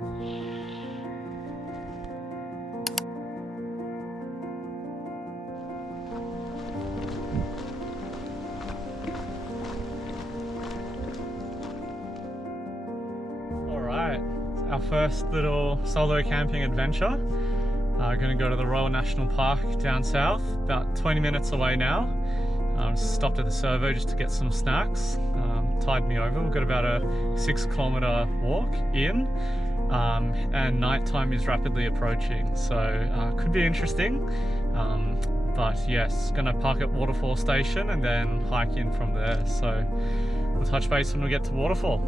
Alright, our first little solo camping adventure. Going to go to the Royal National Park down south, about 20 minutes away now. Stopped at the servo just to get some snacks. Tied me over. We've got about a 6-kilometer walk in, and nighttime is rapidly approaching, so could be interesting. But yes, gonna park at Waterfall station and then hike in from there. So we'll touch base when we get to Waterfall.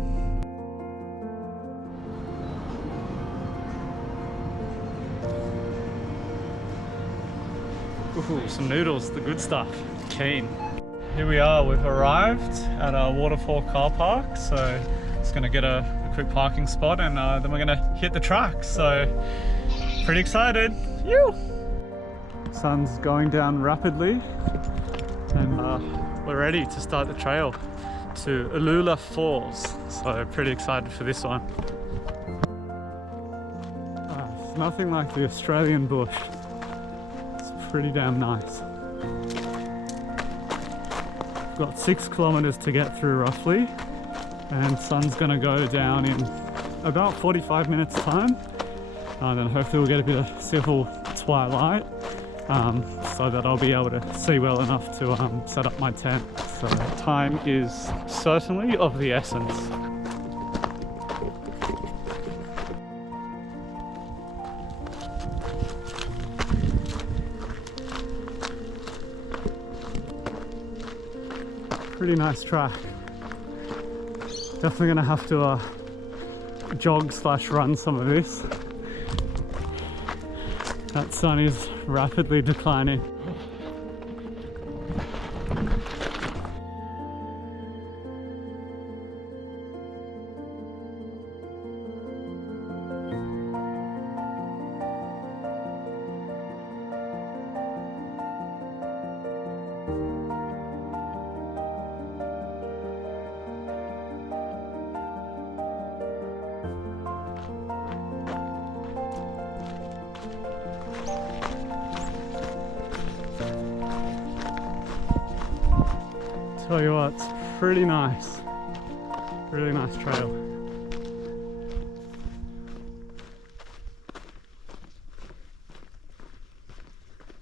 Ooh, some noodles, the good stuff. Keen. Here we are, we've arrived at our Waterfall car park, so just gonna get a quick parking spot and then we're gonna hit the track. So pretty excited. Yoo! Sun's going down rapidly and we're ready to start the trail to Haidilao Falls. So pretty excited for this one. It's nothing like the Australian bush. Pretty damn nice. Got 6 kilometers to get through roughly, and sun's gonna go down in about 45 minutes time, and then hopefully we'll get a bit of civil twilight, so that I'll be able to see well enough to set up my tent. So time is certainly of the essence. Pretty nice track. Definitely gonna have to jog / run some of this. That sun is rapidly declining. Tell you what, it's pretty nice. Really nice trail.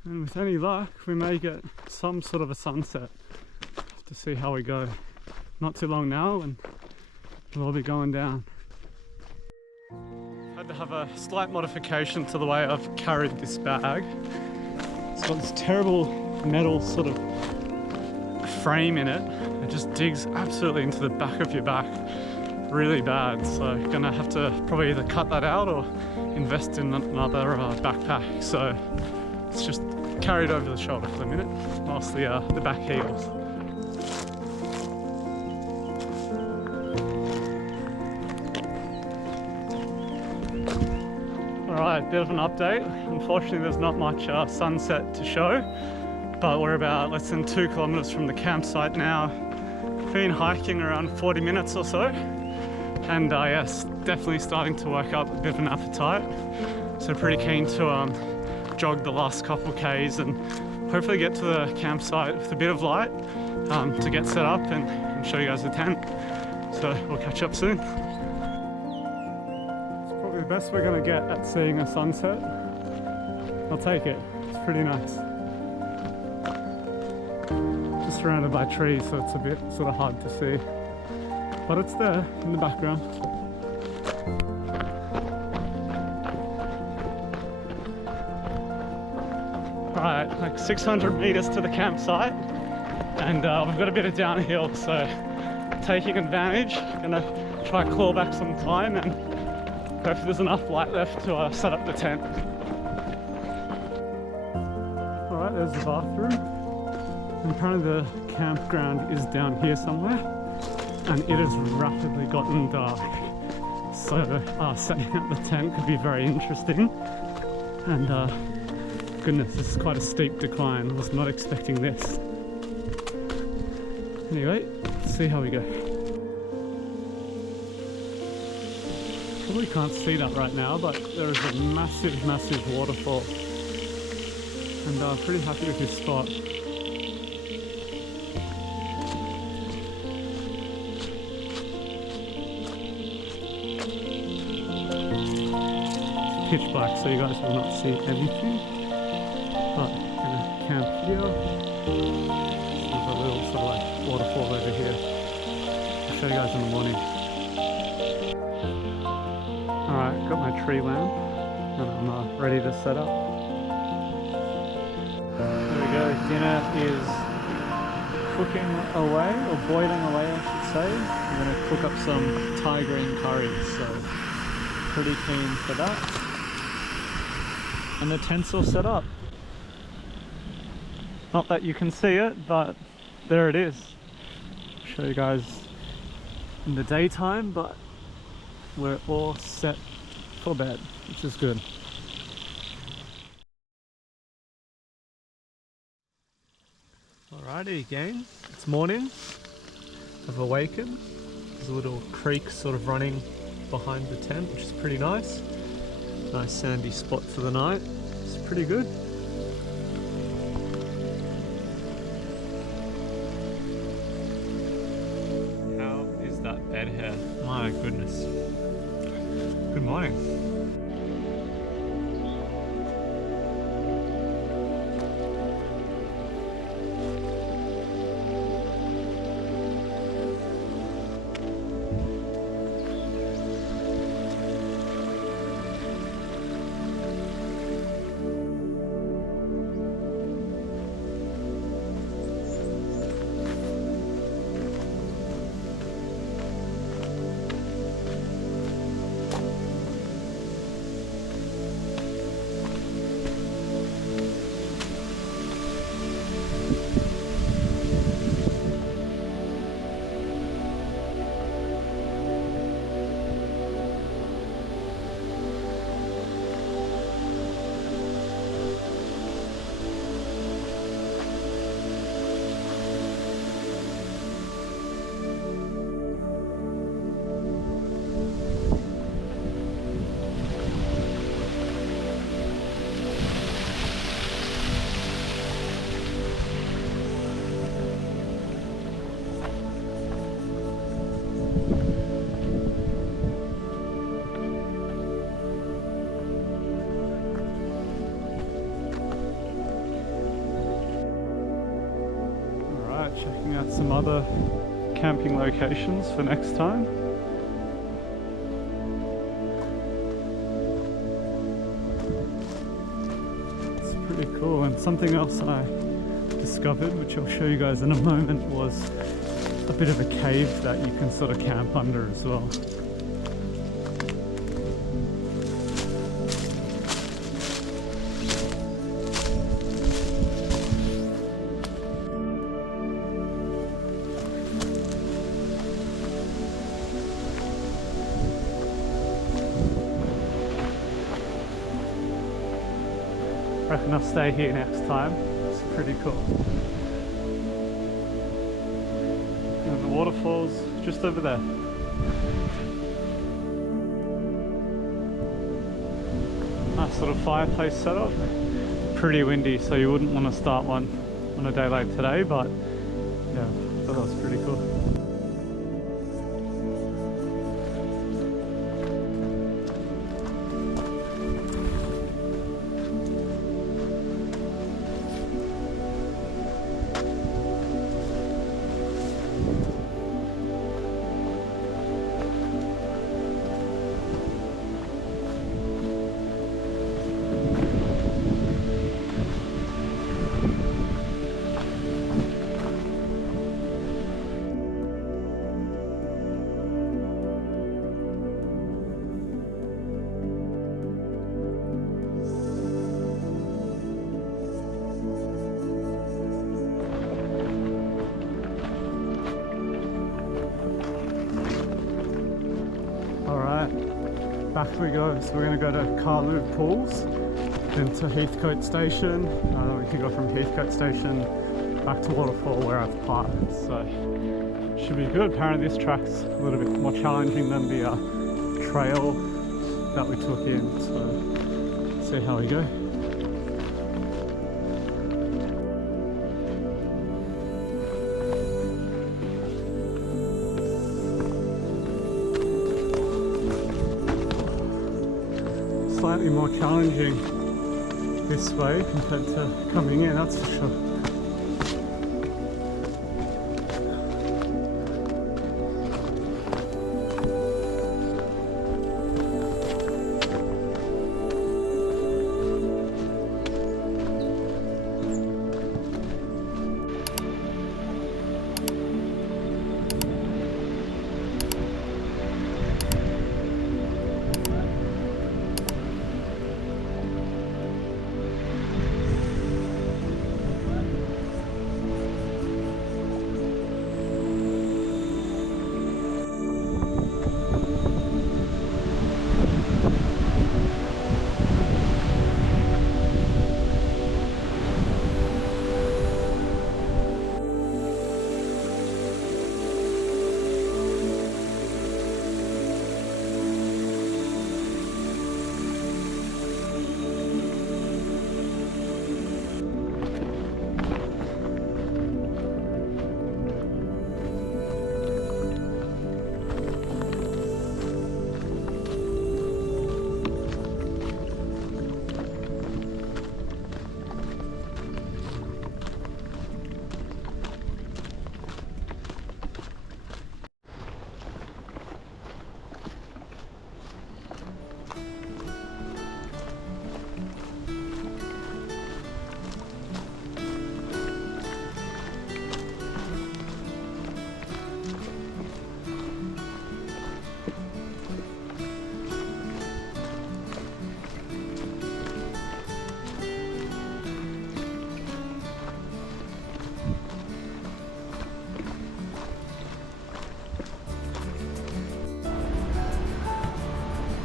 And with any luck, we may get some sort of a sunset. Have to see how we go. Not too long now and we'll all be going down. Had to have a slight modification to the way I've carried this bag. It's got this terrible metal sort of frame in it. It just digs absolutely into the back of your back really bad, so you're gonna have to probably either cut that out or invest in another backpack. So it's just carried over the shoulder for the minute whilst the back heals. Alright, bit of an update. Unfortunately there's not much sunset to show, but we're about less than 2 kilometers from the campsite now. Been hiking around 40 minutes or so, and yes, definitely starting to work up a bit of an appetite. So pretty keen to jog the last couple Ks and hopefully get to the campsite with a bit of light to get set up and show you guys the tent. So we'll catch up soon. It's probably the best we're gonna get at seeing a sunset. I'll take it, it's pretty nice. Surrounded by trees, so it's a bit sort of hard to see, but it's there in the background. Alright, like 600 meters to the campsite, and we've got a bit of downhill, so taking advantage. Gonna try and claw back some time and hopefully there's enough light left to set up the tent. Alright, there's the bathroom. And apparently the campground is down here somewhere, and it has rapidly gotten dark. So setting up the tent could be very interesting. And goodness, this is quite a steep decline. I was not expecting this. Anyway, let's see how we go. Probably can't see that right now, but there is a massive, massive waterfall. And I'm pretty happy with this spot. It's pitch black, so you guys will not see anything. But I'm gonna camp here. There's a little sort of like waterfall over here. I'll show you guys in the morning. Alright, got my tree lamp and I'm ready to set up. There we go, dinner is cooking away, or boiling away I should say. I'm going to cook up some Thai green curry, so pretty keen for that. And the tent's all set up. Not that you can see it, but there it is. I'll show you guys in the daytime, but we're all set for bed, which is good. Alrighty gang, it's morning. I've awakened. There's a little creek sort of running behind the tent, which is pretty nice. Nice sandy spot for the night. It's pretty good. How is that bed hair? My goodness. Good morning. Checking out some other camping locations for next time. It's pretty cool, and something else I discovered, which I'll show you guys in a moment, was a bit of a cave that you can sort of camp under as well. I reckon I'll stay here next time. It's pretty cool. And the waterfall's just over there. Nice little fireplace setup. Pretty windy, so you wouldn't want to start one on a day like today, but yeah, I thought that was pretty cool. Back we go. So we're going to go to Carlu Pools, then to Heathcote Station. We can go from Heathcote Station back to Waterfall where I've parked. So should be good. Apparently this track's a little bit more challenging than the trail that we took in, so see how we go. Slightly more challenging this way compared to coming in, that's for sure.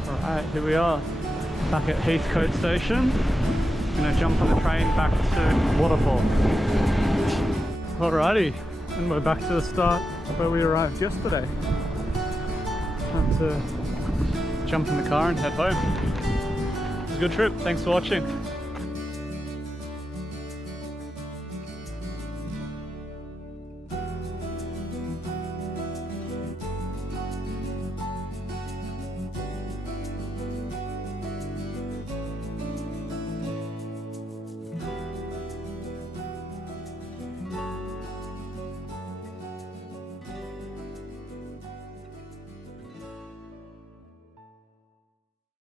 Alright, here we are, back at Heathcote Station. Gonna jump on the train back to Waterfall. Alrighty, and we're back to the start where we arrived yesterday. Time to jump in the car and head home. It was a good trip, thanks for watching.